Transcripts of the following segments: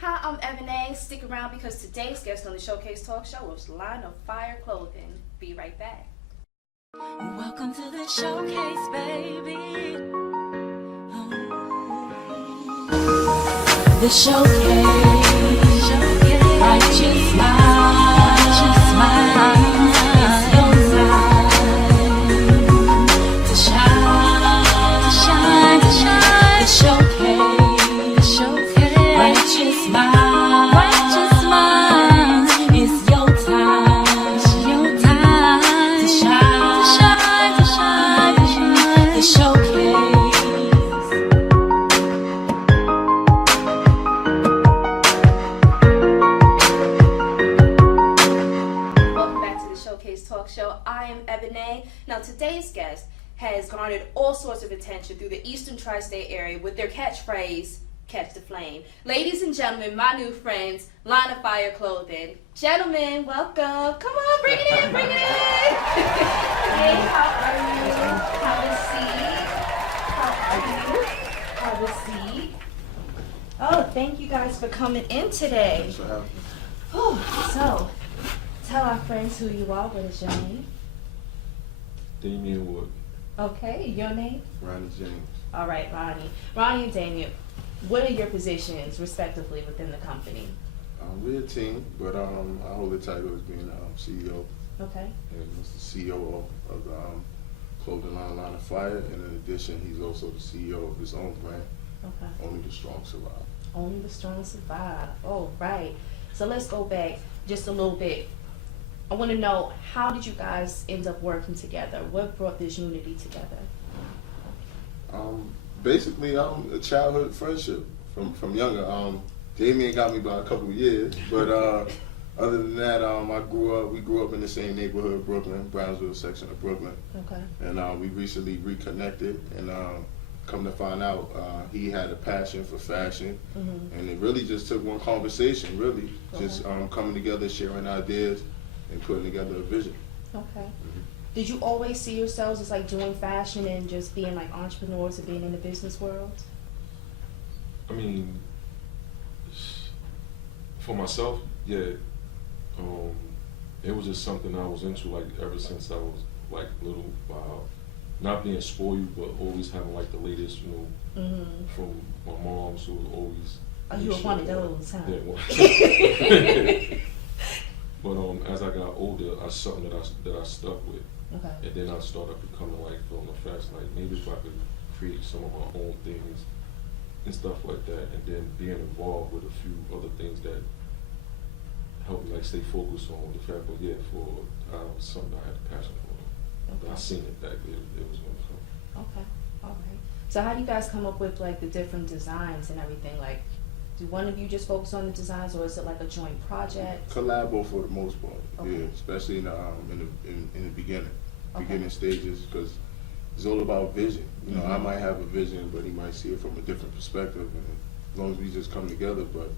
Hi, I'm Ebonée. Stick around because today's guest on the Showcase Talk Show is Line of Fire Clothing. Be right back. Welcome to the showcase, baby. The showcase, righteous mind, it's your time to shine, to shine. The showcase, righteous mind, it's your time to shine, the showcase. Welcome back to the Showcase Talk Show. I am Ebonée. Now, today's guest has garnered all sorts of attention through the Eastern Tri-State area with their catchphrase, Catch the Flame. Ladies and gentlemen, my new friends, Line of Fire Clothing. Gentlemen, welcome. Come on, bring it in, bring it in. Hey, how are you? Have a seat. How are you? Have a seat. Oh, thank you guys for coming in today. Thanks for having me. Whew, so, tell our friends who you are. What is your name? Damian Wood, Okay, your name? Ronnie James. All right, Ronnie. Ronnie and Damien, what are your positions respectively within the company? We're a team, but I hold the title as being CEO, Okay. and he's the CEO of the clothing line of Fire, and in addition, he's also the CEO of his own brand, Okay. Only the Strong Survive. Only the strong survive. Oh, right. So let's go back just a little bit. I want to know, how did you guys end up working together? What brought this unity together? Basically, a childhood friendship from younger. Damien got me by a couple of years, but other than that, we grew up in the same neighborhood, Brooklyn, Brownsville section of Brooklyn. Okay. And we recently reconnected, and come to find out, he had a passion for fashion, and it really just took one conversation, really, just coming together, sharing ideas, and putting together a vision. Okay. Did you always see yourselves as like doing fashion and just being like entrepreneurs and being in the business world? I mean, for myself, yeah. It was just something I was into like ever since I was like little. Not being spoiled, but always having like the latest, from my mom. So it was always. Oh, you were one of those, huh? Yeah. But as I got older, that's something that I stuck with. Okay. And then I started becoming like on the fashion, like maybe if I could create some of my own things and stuff like that, and then being involved with a few other things that helped me like stay focused on the fact, but yeah, for something I had a passion for. Okay. I seen it that it was gonna come. Okay. All right. So how do you guys come up with like the different designs and everything? Like, do one of you just focus on the designs, or is it like a joint project? Collabo for the most part, Okay. yeah, especially in the beginning, Okay. beginning stages, because it's all about vision. I might have a vision, but he might see it from a different perspective, and as long as we just come together, but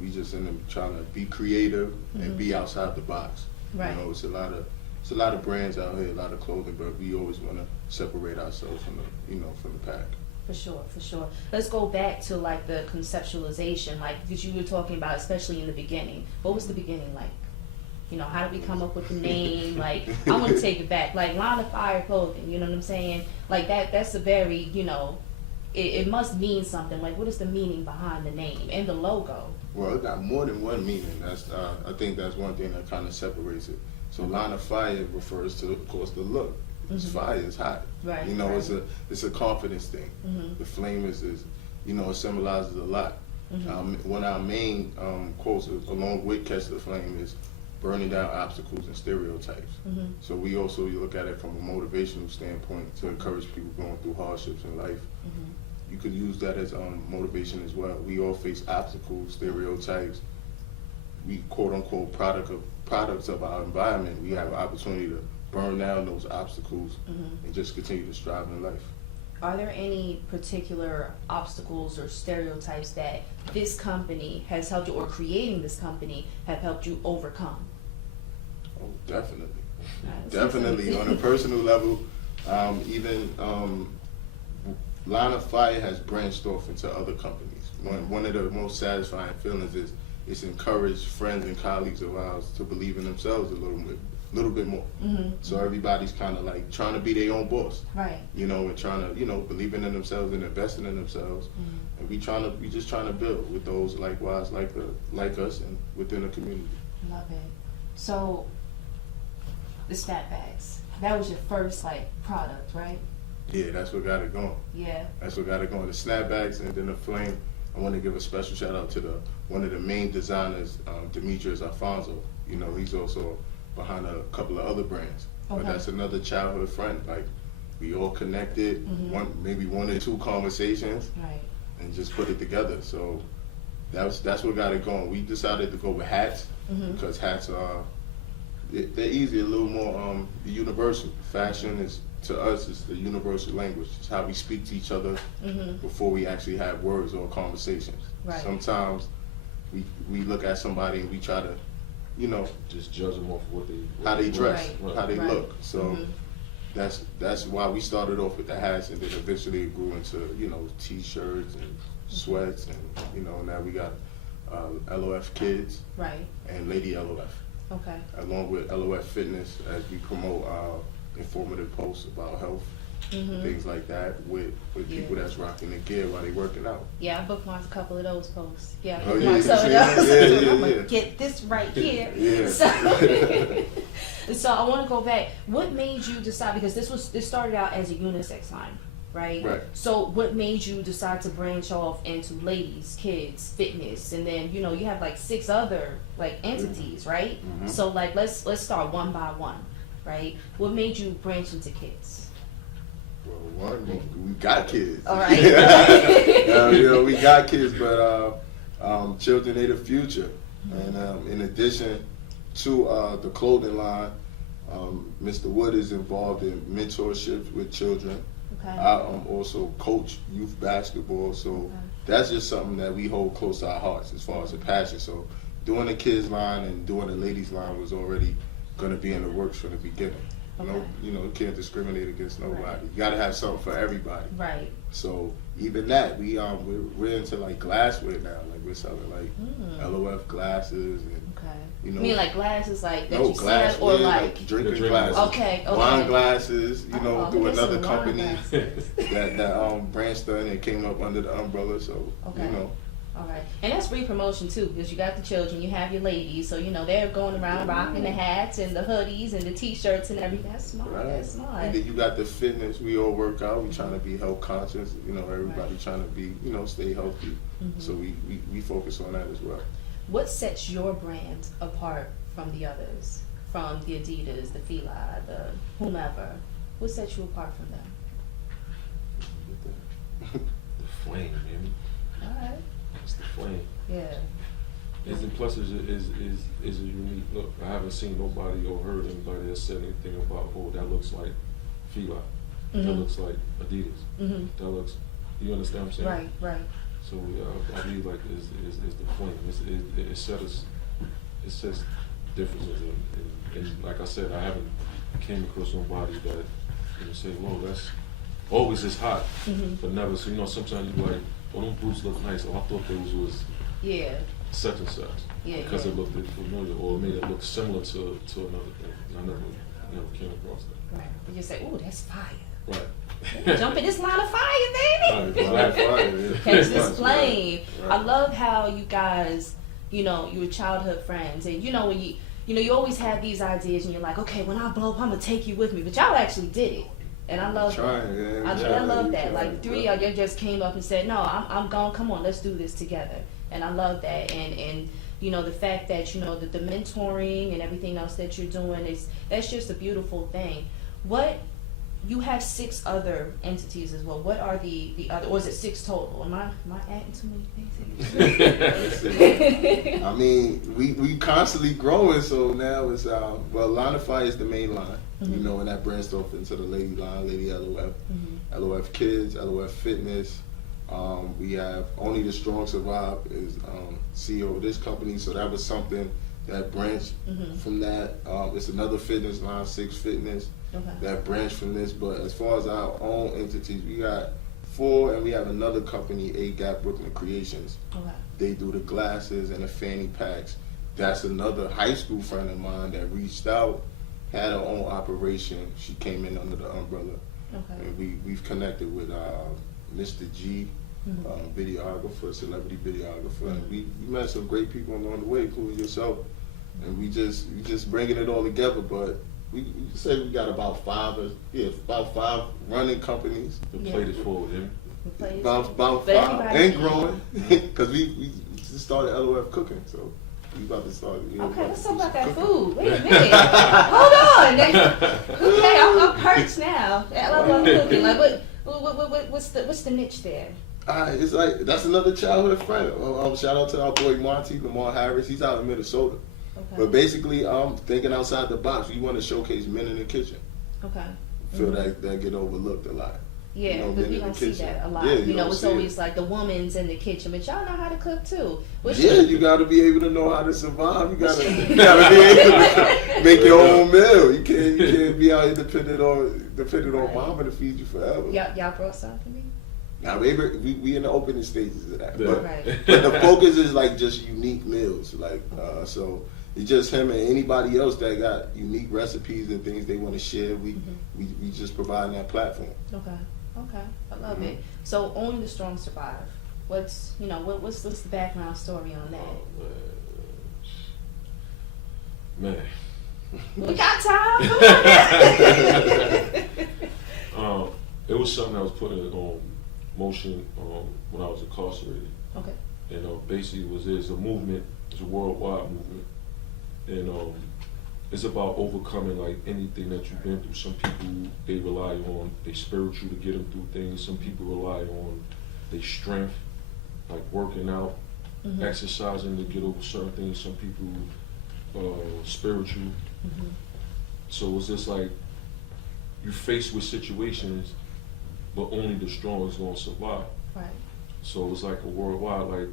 we just end up trying to be creative and be outside the box. Right. It's a lot of brands out here, a lot of clothing, but we always want to separate ourselves from the pack. For sure, for sure. Let's go back to like the conceptualization, like because you were talking about, especially in the beginning. What was the beginning like? How did we come up with the name? Like, I want to take it back. Like, Line of Fire Clothing, you know what I'm saying? Like, that's a very, it must mean something. Like, what is the meaning behind the name and the logo? Well, it got more than one meaning. I think that's one thing that kind of separates it. So Line of Fire refers to, of course, the look. It's fire, it's hot. Right. Right. It's a confidence thing. The flame is it symbolizes a lot. One of our main quotes, along with Catch the Flame, is burning down obstacles and stereotypes. So we also look at it from a motivational standpoint to encourage people going through hardships in life. You could use that as motivation as well. We all face obstacles, stereotypes. We quote unquote products of our environment. We have an opportunity to burn down those obstacles and just continue to strive in life. Are there any particular obstacles or stereotypes that this company has helped you, or creating this company have helped you overcome? Oh, definitely. Right, Definitely. On a personal level, even Line of Fire has branched off into other companies. One of the most satisfying feelings is it's encouraged friends and colleagues of ours to believe in themselves a little bit more. So everybody's kind of like trying to be their own boss, Right. you know, and trying to, you know, believing in themselves and investing in themselves. And we just trying to build with those likewise like us and within the community. Love it. So, the snapbacks. That was your first like product, right? Yeah, that's what got it going. Yeah. That's what got it going. The snapbacks and then the flame. I want to give a special shout out to one of the main designers, Demetrius Alfonso. You know, he's also behind a couple of other brands. But Okay. that's another childhood friend. Like, we all connected, maybe one or two conversations, Right. and just put it together. So that's what got it going. We decided to go with hats because hats are they're easy, a little more universal. Fashion is, to us, is the universal language. It's how we speak to each other before we actually have words or conversations. Right. Sometimes we look at somebody and we try to, you know, Just judge them off what how they dress, Right. how they Right. look. So that's why we started off with the hats, and then eventually it grew into, you know, t-shirts and sweats, and, you know, now we got LOF Kids Right. and Lady LOF, Okay. along with LOF Fitness, as we promote informative posts about health, things like that, with people that's rocking the gear while they working out. Yeah, I bookmarked a couple of those posts. Yeah, I Oh, bookmarked yeah, you some of see? those. Yeah, I'm yeah. gonna get this right here. Yeah. So I want to go back. What made you decide? Because this started out as a unisex line, right? Right. So what made you decide to branch off into ladies, kids, fitness, and then you have like 6 other like entities, right? So like let's start one by one, right? What made you branch into kids? Well, we got kids. All right. You know, we got kids, but children are the future. And in addition to the clothing line, Mr. Wood is involved in mentorships with children. Okay. I also coach youth basketball, so that's just something that we hold close to our hearts as far as a passion. So doing the kids line and doing the ladies line was already going to be in the works from the beginning. No, Okay. you know, you can't discriminate against nobody. Right. You got to have something for everybody. Right. So even that, we're into like glassware now. Like we're selling like LOF glasses and Okay. you know. You mean like glasses like that no you see glassware, that, or like drinking drinking glasses. Okay, okay. Wine glasses, you know, Oh, through look at another some wine company glasses. that branched on and came up under the umbrella. So Okay. you know, All right, and that's free promotion too, because you got the children, you have your ladies, so they're going around rocking the hats and the hoodies and the t-shirts and everything. That's smart. right. That's smart. And then you got the fitness. We all work out. We trying to be health conscious. You know, everybody trying to be, you know, stay healthy. So we focus on that as well. What sets your brand apart from the others, from the Adidas, the Fila, the whomever? What sets you apart from them? The flame, man. All right. It's the flame. Yeah. And plus, is a unique look. I haven't seen nobody or heard anybody that said anything about, oh, that looks like Fila, that looks like Adidas, that looks. You understand what I'm saying? Right. Right. So I believe like is the flame. It sets differences, and like I said, I haven't came across nobody that say, "Whoa, that's always is hot," but never. So sometimes you like, "Oh, them boots look nice." Oh, I thought those was Yeah. such and such Yeah. because Yeah. it looked familiar or it made it look similar to another thing. I never came across that. Right. But you say, "Ooh, that's fire." Right. Jump in this line of fire, baby. Right. Catch this flame. Right. I love how you guys, you were childhood friends, and when you always have these ideas, and you're like, okay, when I blow up, I'm gonna take you with me. But y'all actually did it, and I love that. I love that. Like 3 of y'all just came up and said, no, I'm gone. Come on, let's do this together. And I love that. And the fact that the mentoring and everything else that you're doing that's just a beautiful thing. You have 6 other entities as well. What are the other, or is it 6 total? Am I adding too many things? I mean, we constantly growing, so now it's Line of Fire is the main line, and that branched off into the lady line, Lady LOF, LOF Kids, LOF Fitness. We have Only the Strong Survive is CEO of this company, so that was something that branched from that. It's another fitness line, 6 Fitness. Okay. That branch from this, but as far as our own entities, we got 4, and we have another company, A Gap Brooklyn Creations. Okay. They do the glasses and the fanny packs. That's another high school friend of mine that reached out, had her own operation. She came in under the umbrella. Okay. And we've connected with Mr. G, videographer, celebrity videographer. And we met some great people along the way, including yourself. And we just bringing it all together. But we say we got about 5 running companies. The plate is forward, yeah. About But 5 everybody- and growing, because we just started LOF cooking, so we about to start. Okay, let's talk about that food. Wait a minute. Hold on. Okay, I'm perched now. I love cooking. Like, what's the niche there? It's like that's another childhood friend. Shout out to our boy Monty Lamar Harris. He's out in Minnesota. Okay. But basically, thinking outside the box. We want to showcase men in the kitchen. Okay. I feel that get overlooked a lot. Yeah, You know, because men we in the don't see kitchen. that a lot. Yeah, you know, don't it's see it. always like the woman's in the kitchen, but y'all know how to cook too. You got to be able to know how to survive. You got to be able to make your own meal. You can't be out here dependent on mama to feed you forever. Y'all brought something for me? Now we in the opening stages of that, Yeah. but, Right. but the focus is like just unique meals, like so it's just him and anybody else that got unique recipes and things they want to share. We just providing that platform. Okay. I love it. So only the strong survive. What's the background story on that? Oh, man. We got time. Come on. It was something I was putting on motion when I was incarcerated. Okay. And basically it's a movement, it's a worldwide movement. And it's about overcoming like anything that you've been through. Some people, they rely on their spiritual to get them through things. Some people rely on their strength, like working out, exercising to get over certain things. Some people, spiritual. So it's just like you're faced with situations, but only the strong is going to survive. Right. So it's like a worldwide, like,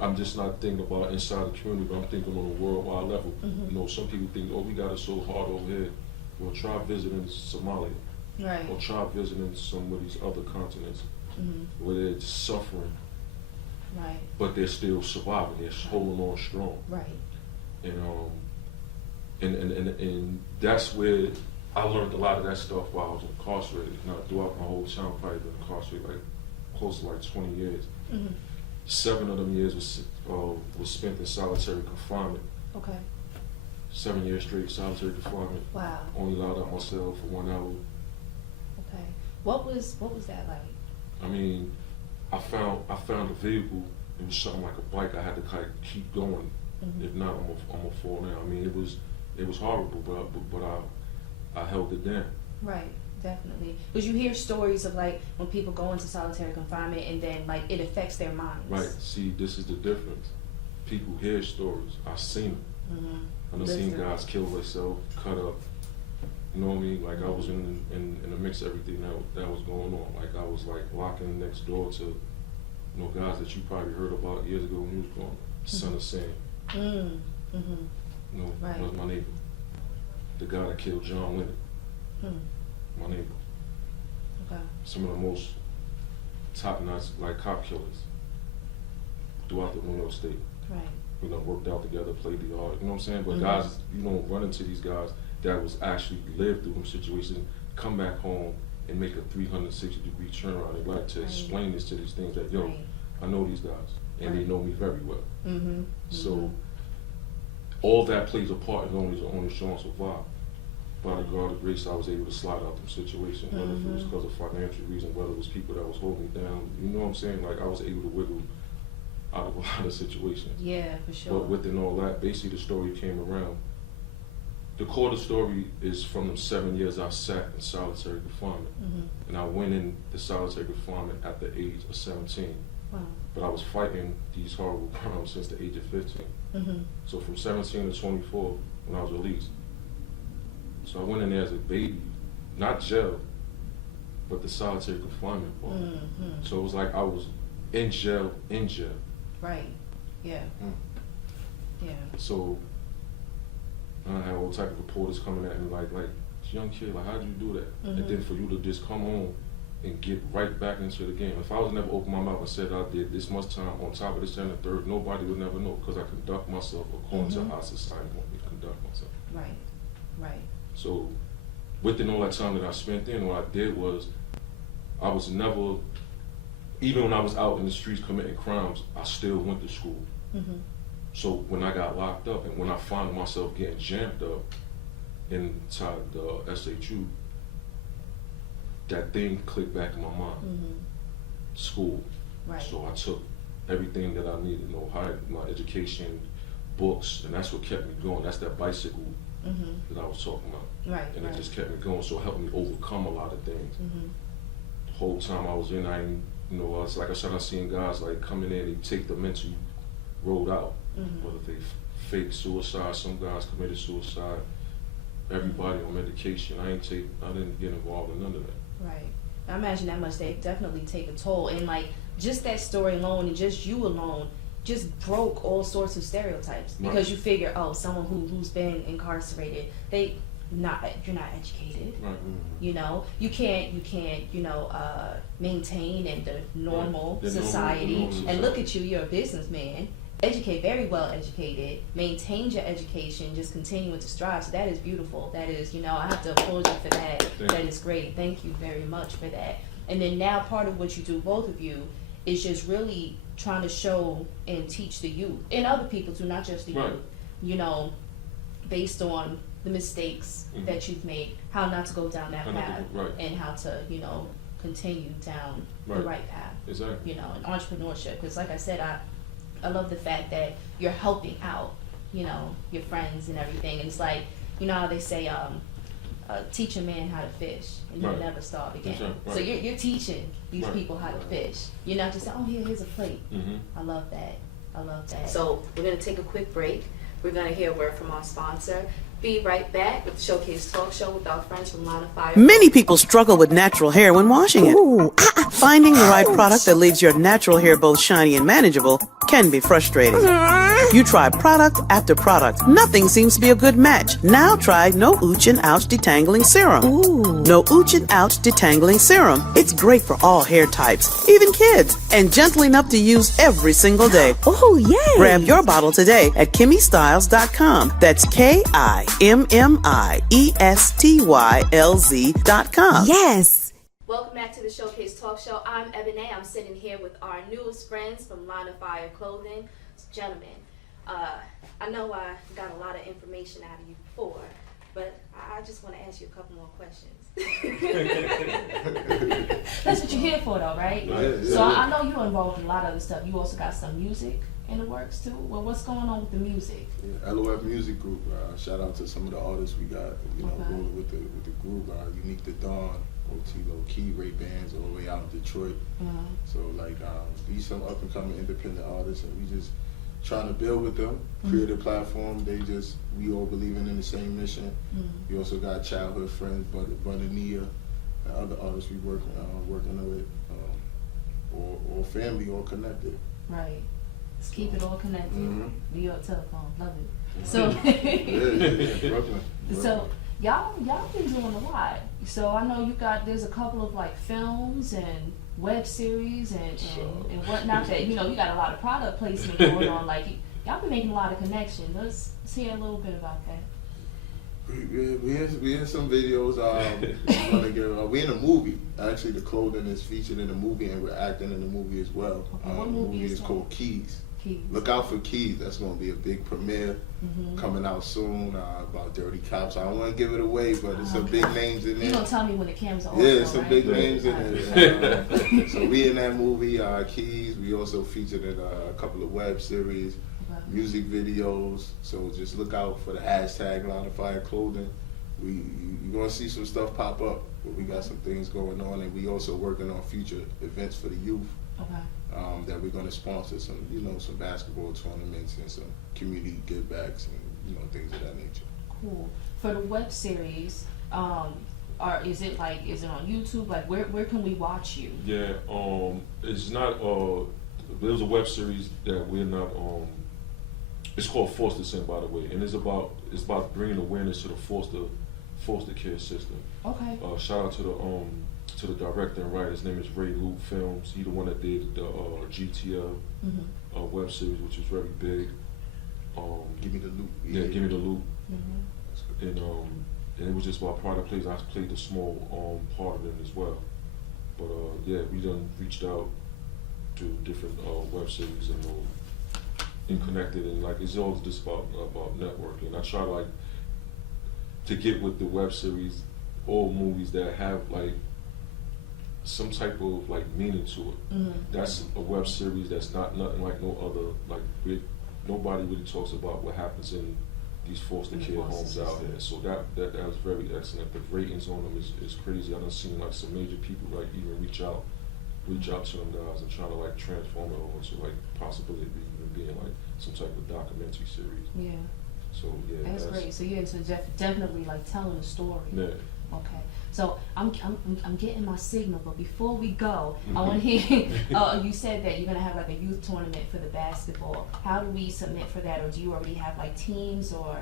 I'm just not thinking about inside the community, but I'm thinking on a worldwide level. You know, some people think, oh, we got it so hard over here. Well, try visiting Somalia. Right. Or try visiting some of these other continents where they're suffering, Right. but they're still surviving. They're holding on strong. Right. And that's where I learned a lot of that stuff while I was incarcerated. Now, throughout my whole time, I've probably been incarcerated like close to like 20 years. 7 of them years was spent in solitary confinement. Okay. 7 years straight solitary confinement. Wow. Only allowed out my cell for 1 hour. Okay. What was that like? I mean, I found a vehicle. It was something like a bike. I had to kind of keep going. If not, I'm gonna fall down. I mean, it was horrible, but I held it down. Right. Definitely. Because you hear stories of like when people go into solitary confinement and then like it affects their minds. Right. See, this is the difference. People hear stories. I've seen them. I've seen guys kill themselves, cut up. You know what I mean? Like I was in the mix of everything that was going on. Like I was like locking next door to, guys that you probably heard about years ago when you was growing up. Son of Sam. Right. Was my neighbor. The guy that killed John Lennon. My neighbor. Okay. Some of the most top-notch like cop killers throughout the New York State. Right. Worked out together, played the art. You know what I'm saying? But guys, you don't run into these guys that was actually lived through them situations, come back home and make a 360-degree turnaround. They like to explain this to these things that, yo, I know these guys and they know me very well. So all that plays a part in only showing survive. By the God's grace, I was able to slide out them situations, whether it was because of financial reasons, whether it was people that was holding me down. You know what I'm saying? Like I was able to wiggle out of a lot of situations. Yeah, for sure. But within all that, basically the story came around. The core of the story is from the 7 years I sat in solitary confinement. And I went in the solitary confinement at the age of 17. Wow. But I was fighting these horrible crimes since the age of 15. So from 17 to 24, when I was released. So I went in there as a baby, not jail, but the solitary confinement part. So it was like I was in jail. Right. Yeah. Yeah. So I had all type of reporters coming at me like, young kid, like how'd you do that? And then for you to just come home and get right back into the game. If I was never open my mouth and said I did this much time on top of this and the third, nobody would never know because I conduct myself according to how society wants me to conduct myself. Right. Right. So within all that time that I spent in, what I did was I was never, even when I was out in the streets committing crimes, I still went to school. So when I got locked up and when I found myself getting jammed up inside the SHU, that thing clicked back in my mind. School. Right. So I took everything that I needed, my education, books, and that's what kept me going. That's that bicycle that I was talking about. Right. And it just kept me going, so it helped me overcome a lot of things. The whole time I was in, it's like I started seeing guys like coming in, they take the mental road out. Whether they fake suicide, some guys committed suicide, everybody on medication. I didn't get involved in none of that. Right. I imagine that must definitely take a toll, and like just that story alone and just you alone just broke all sorts of stereotypes because you figure, oh, someone who's been incarcerated, you're not educated. Right. You know, you can't maintain in the normal society. And look at you, you're a businessman. Very well educated, maintained your education, just continuing to strive. So that is beautiful. That is, I have to applaud you for that. That is great. Thank you very much for that. And then now part of what you do, both of you, is just really trying to show and teach the youth and other people too, not just the youth, based on the mistakes that you've made, how not to go down that path and how to, continue down the right path. Exactly. In entrepreneurship. Because like I said, I love the fact that you're helping out, your friends and everything. And it's like, how they say, teach a man how to fish and he'll never starve again. So you're teaching these people how to fish. You're not just saying, oh, here's a plate. I love that. So we're going to take a quick break. We're going to hear a word from our sponsor. Be right back with the Showcase Talk Show with our friends from Line of Fire. Many people struggle with natural hair when washing it. Finding the right product that leaves your natural hair both shiny and manageable can be frustrating. You try product after product. Nothing seems to be a good match. Now try No Ooch and Ouch Detangling Serum. No Ooch and Ouch Detangling Serum. It's great for all hair types, even kids, and gentle enough to use every single day. Oh, yay! Grab your bottle today at KimmyStyles.com. That's KIMMIESTYLZ.com. Yes! Welcome back to the Showcase Talk Show. I'm Ebonée. I'm sitting here with our newest friends from Line of Fire Clothing. Gentlemen, I know I got a lot of information out of you before, but I just want to ask you a couple more questions. That's what you're here for, though, right? So I know you're involved in a lot of other stuff. You also got some music in the works, too. Well, what's going on with the music? LOF Music Group. Shout out to some of the artists we got, rolling with the group. Unique to Dawn, OT Low Key, Ray Bands, all the way out in Detroit. So, these some up and coming independent artists, and we just trying to build with them, create a platform. We all believing in the same mission. We also got childhood friends, Brother Nia, and other artists we working with, or family, all connected. Right. Let's keep it all connected. New York telephone, love it. So, Brooklyn. So y'all been doing a lot. So I know there's a couple of films and web series and whatnot that you got a lot of product placement going on. Y'all been making a lot of connections. Let's hear a little bit about that. We in some videos. We in a movie. Actually, the clothing is featured in the movie, and we're acting in the movie as well. Okay, what the movie is called Keys. Keys. Look out for Keys. That's going to be a big premiere coming out soon about Dirty Cops. I don't want to give it away, but it's some big names in there. You're going to tell me when the cameras are off. Yeah, some big names in there. Right. So we in that movie, Keys. We also featured in a couple of web series, music videos. So just look out for the hashtag Line of Fire Clothing. You're going to see some stuff pop up. But we got some things going on, and we also working on future events for the youth. That we're going to sponsor some basketball tournaments and some community givebacks and things of that nature. Cool. For the web series, is it on YouTube? Where can we watch you? Yeah, it's not. There's a web series that we're not. It's called Foster Sin, by the way, and it's about bringing awareness to the foster care system. Okay. Shout out to to the director and writer. His name is Ray Loop Films. He the one that did the GTL web series, which is very big. Give Me the Loop. Yeah, Give Me the Loop. And it was just about product plays. I played a small part of it as well. But yeah, we done reached out to different web series and connected, and like it's all just about networking. I try like to get with the web series, all movies that have like some type of like meaning to it. That's a web series that's not nothing like no other. Like nobody really talks about what happens in these foster care homes out here. So that was very excellent. The ratings on them is crazy. I done seen like some major people like even reach out to them guys and try to like transform it over to like possibility of even being like some type of documentary series. Yeah. So yeah, That's great. So you're into definitely like telling a story. Yeah. Okay. So I'm getting my signal, but before we go, I want to hear. You said that you're gonna have like a youth tournament for the basketball. How do we submit for that, or do you already have like teams or?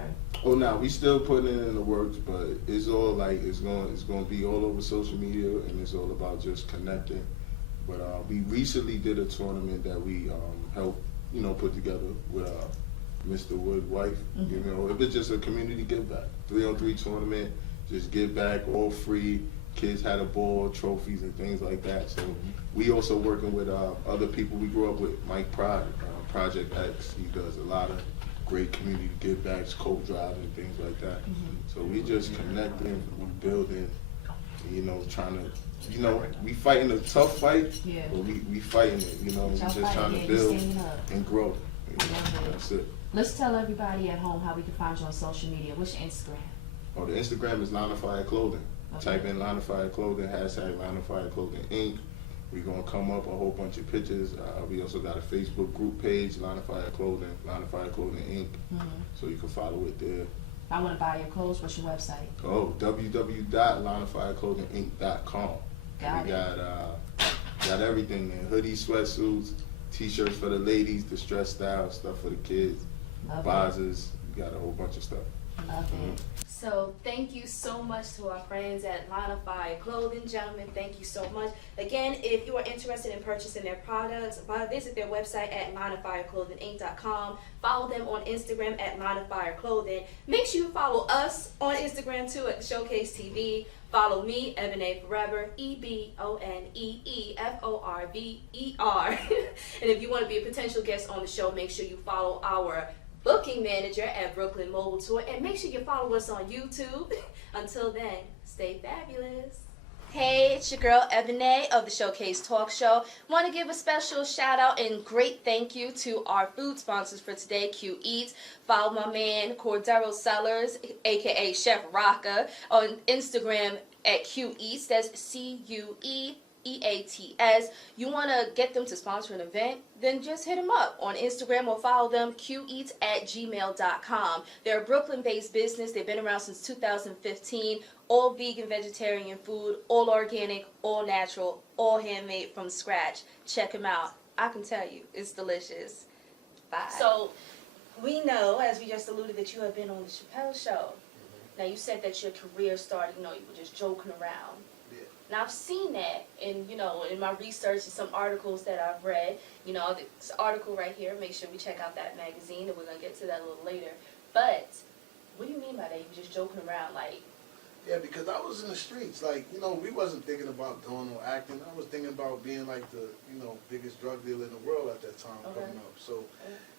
Oh, no, we still putting it in the works, but it's all like it's going to be all over social media, and it's all about just connecting. But we recently did a tournament that we helped put together with Mr. Wood's wife. You know, it was just a community give back, 3-on-3 tournament. Just give back, all free. Kids had a ball, trophies, and things like that. So we also working with other people. We grew up with Mike Pride, Project X. He does a lot of great community give backs, coat drives, and things like that. So we just connecting, we building, trying to, we fighting a tough fight, but we fighting it, we just trying to build and grow. That's it. Let's tell everybody at home how we can find you on social media. What's your Instagram? Oh, the Instagram is Line of Fire Clothing. Type in Line of Fire Clothing, hashtag Line of Fire Clothing Inc. We're going to come up a whole bunch of pictures. We also got a Facebook group page, Line of Fire Clothing, Line of Fire Clothing Inc. So you can follow it there. If I want to buy your clothes, what's your website? Oh, www.lineoffireclothinginc.com. We got everything there. Hoodies, sweatsuits, t-shirts for the ladies, distressed style, stuff for the kids, vases. We got a whole bunch of stuff. Love it. So thank you so much to our friends at Line of Fire Clothing. Gentlemen, thank you so much. Again, if you are interested in purchasing their products, visit their website at lineoffireclothinginc.com. Follow them on Instagram at Line of Fire Clothing. Make sure you follow us on Instagram too at Showkase TV. Follow me, Ebonée Forever, EBONEEFORVER. And if you want to be a potential guest on the show, make sure you follow our booking manager at Brooklyn Mobile Tour, and make sure you follow us on YouTube. Until then, stay fabulous. Hey, it's your girl Ebonée of the Showcase Talk Show. Want to give a special shout out and great thank you to our food sponsors for today, Q Eats. Follow my man Cordero Sellers, aka Chef Rocka, on Instagram at Q Eats. That's CUEEATS. You want to get them to sponsor an event? Then just hit them up on Instagram or follow them, qeats@gmail.com. They're a Brooklyn-based business. They've been around since 2015. All vegan, vegetarian food, all organic, all natural, all handmade from scratch. Check them out. I can tell you, it's delicious. Bye. So, we know, as we just alluded, that you have been on the Chappelle Show. Now, you said that your career started, you were just joking around. Now, I've seen that in my research and some articles that I've read. This article right here, make sure we check out that magazine, and we're going to get to that a little later. But what do you mean by that? You were just joking around, like? Yeah, because I was in the streets. Like, we wasn't thinking about doing no acting. I was thinking about being like the, biggest drug dealer in the world at that time coming up. So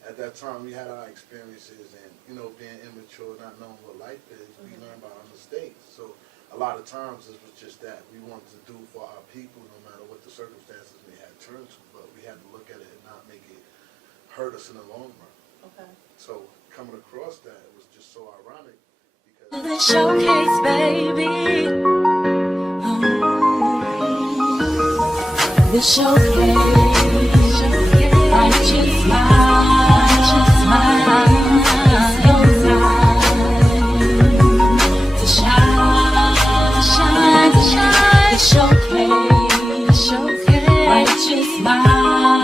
at that time, we had our experiences and, being immature, not knowing what life is, we learned by our mistakes. So a lot of times it was just that we wanted to do for our people, no matter what the circumstances may have turned to, but we had to look at it and not make it hurt us in the long run. Okay. So coming across that, it was just so ironic because The Showcase, baby. The Showcase. Righteous mind. It's your time to shine. The Showcase. Righteous mind.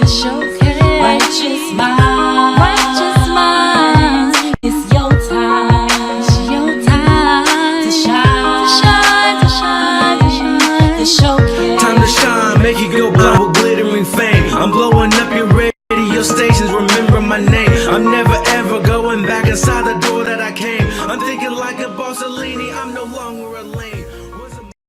The Showcase. Righteous mind. It's your time to shine. generations remember my name. I'm never ever going back inside the door that I came. I'm thinking like a Bossellini, I'm no longer a lame.